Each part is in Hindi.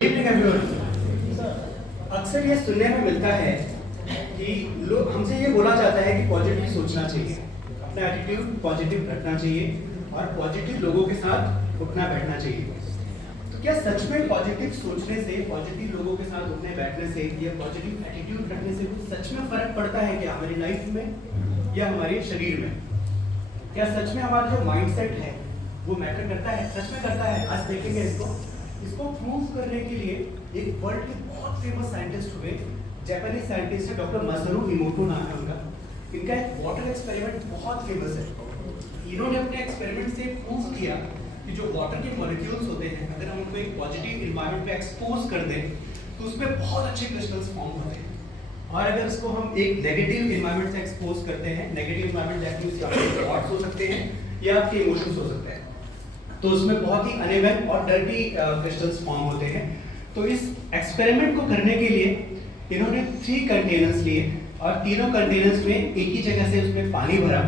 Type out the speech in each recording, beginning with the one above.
Evening everyone. अक्सर ये सुनने में मिलता है कि लोग हमसे ये बोला जाता है कि पॉजिटिव सोचना चाहिए, अपना एटीट्यूड पॉजिटिव रखना चाहिए और पॉजिटिव लोगों के साथ उठना बैठना चाहिए। तो क्या सच में पॉजिटिव सोचने से, पॉजिटिव लोगों के साथ उठने बैठने से या पॉजिटिव एटीट्यूड रखने से कुछ सच में फर्क पड़ता है क्या हमारी लाइफ में या हमारे शरीर में? क्या सच में हमारा जो माइंडसेट है वो मैटर करता है? सच में करता है। आज देखेंगे इसको प्रूव करने के लिए एक वर्ल्ड के बहुत फेमस साइंटिस्ट हुए, जापानीज साइंटिस्ट है, डॉक्टर मसारू इमोटो नाम है उनका। इनका एक वाटर एक्सपेरिमेंट बहुत फेमस है। इन्होंने अपने एक्सपेरिमेंट से प्रूव किया कि जो वाटर के मॉलिक्यूल्स होते हैं, अगर हम उनको एक पॉजिटिव एनवायरनमेंट पे एक्सपोज कर दें तो उसमें बहुत अच्छे क्रिस्टल्स फॉर्म होते हैं। और अगर इसको हम एक नेगेटिव एनवायरनमेंट से एक्सपोज करते हैं, नेगेटिव एनवायरनमेंट दैट मींस आपके थॉट्स हो सकते हैं या आपके इमोशंस हो सकते हैं, तो उसमें बहुत ही अनइवन और डर्टी क्रिस्टल्स फॉर्म होते हैं। तो इस एक्सपेरिमेंट को करने के लिए इन्होंने 3 कंटेनर्स लिए और तीनों कंटेनर्स में एक ही जगह से उसमें पानी भरा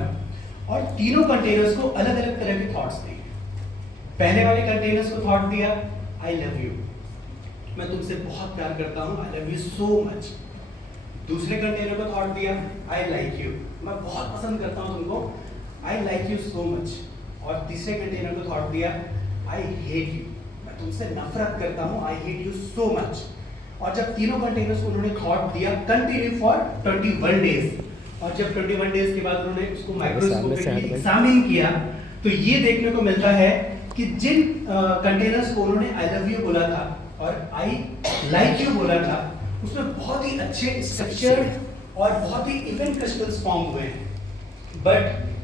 और तीनों कंटेनर्स को अलग अलग तरह के थॉट्स दिए। पहले वाले कंटेनर्स को थॉट दिया आई लव यू, मैं तुमसे बहुत प्यार करता हूँ, I love you so much. दूसरे कंटेनर को थॉट दिया आई लाइक यू, मैं बहुत पसंद करता हूँ तुमको, I like you so much. और तीसरे कंटेनर को थॉट दिया आई हेट यू, मैं तुमसे नफरत करता हूँ, I hate you so much. और जब तीनों कंटेनर्स को उन्होंने थॉट दिया कंटिन्यू फॉर 21 डेज, और जब 21 डेज के बाद उन्होंने उसको माइक्रोस्कोपिकली एग्जामिन किया तो ये देखने को मिलता है कि जिन कंटेनर्स को उन्होंने आई लव यू बोला था और आई लाइक यू बोला था, उसमें बहुत ही अच्छे स्ट्रक्चर्ड और बहुत ही इवन क्रिस्टल्स फॉर्म हुए हैं। बट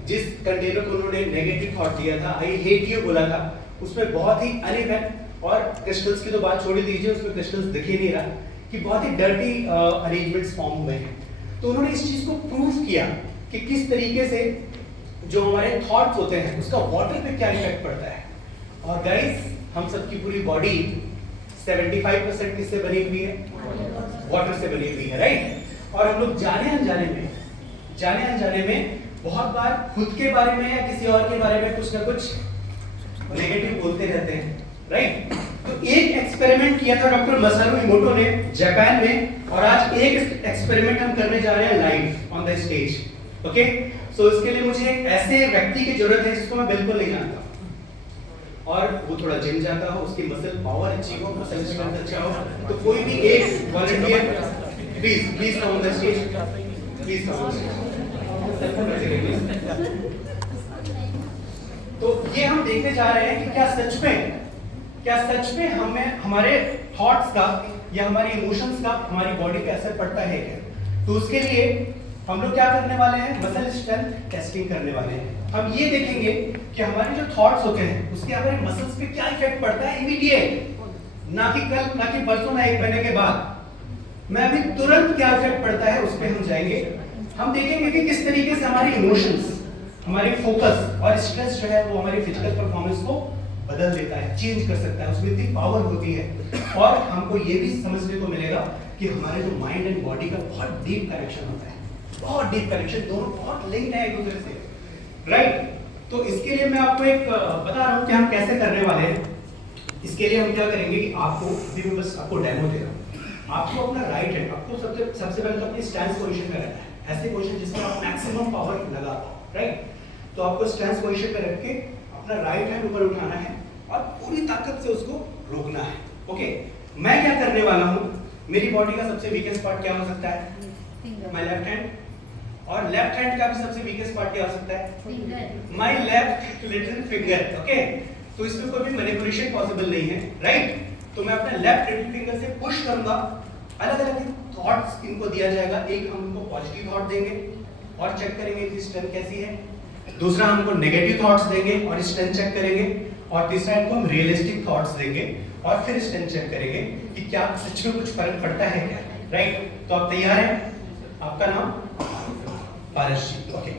जिस कंटेनर को उन्होंने नेगेटिव थॉट दिया था, आई हेट यू बोला था, उसमें बहुत ही अनइवन और क्रिस्टल्स की तो बात छोड़ दीजिए, उसमें क्रिस्टल्स दिख ही नहीं रहा कि बहुत ही डर्टी अरेंजमेंट्स फॉर्म हुए हैं। तो उन्होंने इस चीज को प्रूव किया कि किस तरीके से जो हमारे थॉट्स होते हैं उसका वाटर पे क्या इफेक्ट पड़ता है। और गाइस, हम सबकी पूरी बॉडी 75% किससे बनी हुई है? वाटर से बनी हुई है, राइट? और हम लोग जाने अनजाने में बहुत बार खुद के बारे में या किसी और के बारे में कुछ ना कुछ नेगेटिव बोलते रहते हैं, राइट? तो एक एक्सपेरिमेंट किया था डॉक्टर मसारू इमोटो ने जापान में, और आज एक एक्सपेरिमेंट हम करने जा रहे हैं live on the stage. Okay, so इसके लिए मुझे एक ऐसे व्यक्ति की जरूरत है जिसको मैं बिल्कुल नहीं जानता और वो थोड़ा जिम जाता हो, उसकी मसल पावर अच्छी हो, मसल स्ट्रेंथ अच्छा हो। तो कोई भी एक volunteer please come on the stage, please come on the stage. तो ये हम देखने जा रहे हैं कि क्या सच में हमें हमारे थॉट्स का या हमारे इमोशंस का हमारी बॉडी पे असर पड़ता है क्या। तो उसके लिए हम लोग क्या करने वाले हैं? मसल स्ट्रेंथ टेस्टिंग करने वाले हैं। हम ये देखेंगे कि हमारे जो थॉट्स होते हैं उसके हमारे मसल्स पे क्या इफेक्ट पड़ता है इमीडिएट, ना कि कल, ना कि परसों, ना 1 महीने के बाद, मैं अभी तुरंत क्या इफेक्ट पड़ता है उस पर हम जाएंगे। हम देखेंगे कि किस तरीके से हमारे इमोशंस, हमारे फोकस और स्ट्रेस जो है वो हमारी फिजिकल परफॉर्मेंस को बदल देता है, चेंज कर सकता है, उसमें इतनी पावर होती है। और हमको ये भी समझने को मिलेगा कि हमारे जो माइंड एंड बॉडी का बहुत डीप कनेक्शन होता है, बहुत डीप कनेक्शन, दोनों बहुत लिंक्ड है एक दूसरे से, राइट? तो इसके लिए मैं आपको एक बता रहा हूँ कि हम कैसे करने वाले हैं। इसके लिए हम क्या करेंगे कि आपको अभी मैं बस आपको डेमो दे रहा हूँ। आपको अपना राइट हैंड, आपको सबसे पहले तो अपनी स्टैंस पोजीशन में रहना है, ऐसे पोजीशन जिसमें आप मैक्सिमम पावर लगा पाओ, राइट? तो आपको स्टैंस पोजीशन पे रख के अपना राइट हैंड ऊपर उठाना है और पूरी ताकत से उसको रोकना है। ओके, मैं क्या करने वाला हूँ, मेरी बॉडी का सबसे वीकेस्ट पार्ट क्या हो सकता है? My left hand. और लेफ्ट हैंड का भी सबसे वीकेस्ट पार्ट क्या हो सकता है? My left little finger. Okay, तो इसमें कोई भी मैनिपुलेशन पॉसिबल नहीं है, राइट? तो मैं अपने लेफ्ट लिटिल फिंगर से पुश करूंगा, अलग अलग थॉट्स इनको दिया जाएगा। एक हम उनको पॉजिटिव थॉट देंगे और चेक करेंगे कि स्ट्रेंथ कैसी है, दूसरा हमको नेगेटिव थॉट्स देंगे और स्ट्रेंथ चेक करेंगे, और तीसरा इनको हम रियलिस्टिक थॉट्स देंगे और फिर स्ट्रेंथ चेक करेंगे कि क्या सच में कुछ फर्क पड़ता है क्या, राइट? तो आप तैयार हैं? आपका नाम? पारस जी। ओके,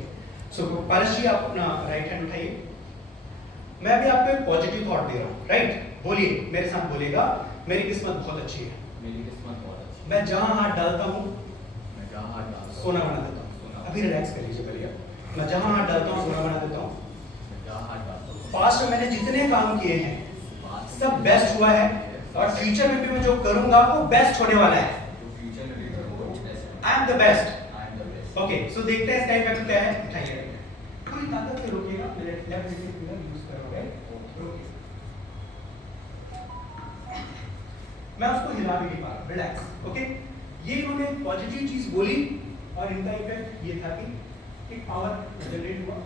सो पारस जी, आप अपना राइट हैंड उठाइए। मैं अभी आपको एक पॉजिटिव थॉट दे रहा हूँ, राइट? बोलिए, मेरे साथ बोलेगा, मेरी किस्मत बहुत अच्छी है, मेरी किस्मत बहुत अच्छी है, मैं जहाँ हाथ डालता हूँ मैं जहाँ हाथ डालता हूँ सोना बना देता हूँ। अभी रिलैक्स कर लीजिए पहले, मैं जहाँ हाथ डालता हूँ सोना बना देता हूँ। मैं जहाँ हाथ डालता हूँ पास्ट में मैंने जितने काम किए हैं पास सब बेस्ट हुआ है, और फ्यूचर में भी मैं जो करूंगा वो बेस्ट होने वाला है। तो फ्यूचर में भी करो best. I am the best. I am the best. Okay, so देखते हैं इसका इफेक्ट क्या है। उठाइए, पूरी ताकत से रोकिएगा, मेरे लेफ्ट फिंगर यूज करोगे, रोकिए। मैं उसको हिला भी नहीं पा रहा, रिलैक्स। ओके, ये इन्होंने पॉजिटिव चीज बोली और इनका इफेक्ट ये था कि एक पावर जनरेट हुआ।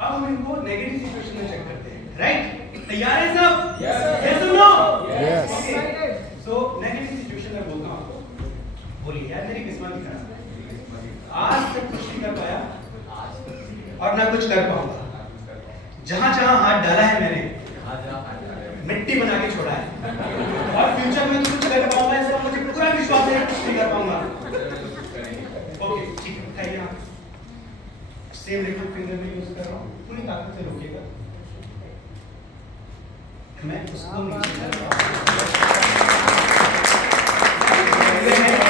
अब हम इनको नेगेटिव सिचुएशन में चेक करते हैं, राइट? तैयार है सब? Yes, sir. Yes or no? Yes. Okay. So negative situation में बोलता हूं आपको, बोलिए यार मेरी किस्मत ही खराब है, आज तक कुछ नहीं कर पाया और ना कुछ कर पाऊंगा। जहां जहां हाथ डाला है मैंने मिट्टी बना के छोड़ा है, और फ्यूचर में तो कुछ कर पाऊंगा ऐसा मुझे पूरा विश्वास है, कुछ नहीं कर पाऊंगा। ओके ठीक है, उठाइए आप। सेम लिक्विड फिंगर में यूज कर रहा हूं, पूरी ताकत से रोकिएगा। मैं उसको नीचे कर रहा हूं,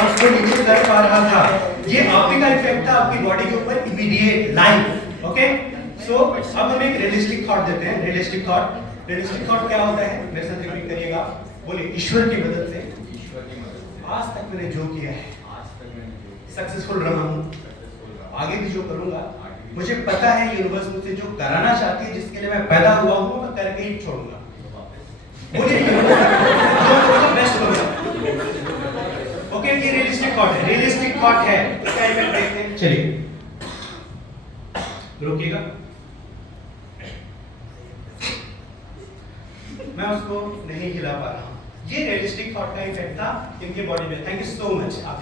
उसको नीचे कर पा रहा था। ये आपका इफेक्ट था आपकी बॉडी के ऊपर, इमीडिएट लाइव। ओके, सो अब हम एक रियलिस्टिक थॉट देते हैं। रियलिस्टिक थॉट क्या होता है? मेरे साथ रिपीट करिएगा, बोलिए ईश्वर की मदद से आज तक मैंने जो किया है सक्सेसफुल रहा हूँ, आगे भी जो करूंगा मुझे पता है यूनिवर्स मुझसे जो कराना चाहती है, जिसके लिए मैं पैदा हुआ हूँ, मैं करके ही छोड़ूंगा। बोलिए यूनिवर्स बेस्ट करूंगा। ओके, ये रियलिस्टिक थॉट है। इसका इफेक्ट देखते हैं, चलिए रोकिएगा। मैं उसको नहीं हिला पा रहा हूँ। ये रियलिस्टिक थॉट का इफेक्ट था इनके बॉडी में। Thank you so much. आप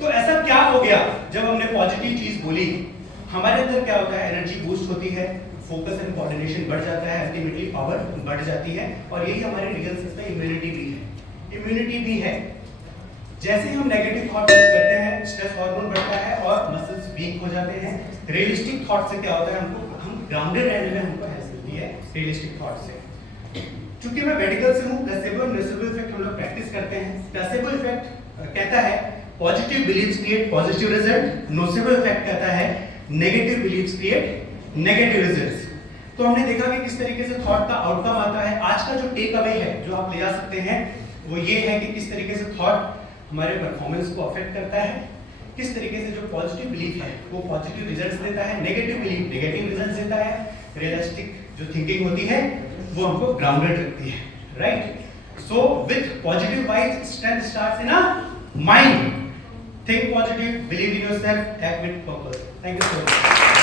तो ऐसा क्या हो गया जब हमने पॉजिटिव चीज बोली? हमारे अंदर क्या होता है? एनर्जी बूस्ट होती है, फोकस एंड कोऑर्डिनेशन बढ़ जाता है, अल्टीमेटली पावर बढ़ जाती है, और यही हमारे रीजन सिस्टम इम्यूनिटी भी है। जैसे ही हम नेगेटिव थॉट यूज करते हैं, स्ट्रेस हार्मोन बढ़ता है और मसल्स वीक हो जाते हैं। रियलिस्टिक थॉट से क्या होता है? हम ग्राउंडेड रहने में हमको हेल्प मिलती है रियलिस्टिक थॉट से। क्योंकि मैं मेडिकल से हूं, प्लेसेबो और नोसेबो इफेक्ट हम लोग प्रैक्टिस करते हैं। प्लेसेबो इफेक्ट कहता है positive beliefs create positive result, nocebo effect कहता है negative beliefs create negative results. तो हमने देखा कि किस तरीके से थॉट का आउटकम आता है। आज का जो टेक अवे है, जो आप ले जा सकते हैं, वो ये है कि किस तरीके से थॉट हमारे परफॉर्मेंस को अफेक्ट करता है, किस तरीके से जो पॉजिटिव बिलीफ है वो पॉजिटिव रिजल्ट्स देता है, नेगेटिव बिलीफ नेगेटिव रिजल्ट्स देता है, रियलिस्टिक जो थिंकिंग होती है वो हमको ग्राउंडेड रखती है, right? So with positive vibes strength starts in a mind. Think positive, believe in yourself, act with purpose. Thank you so much.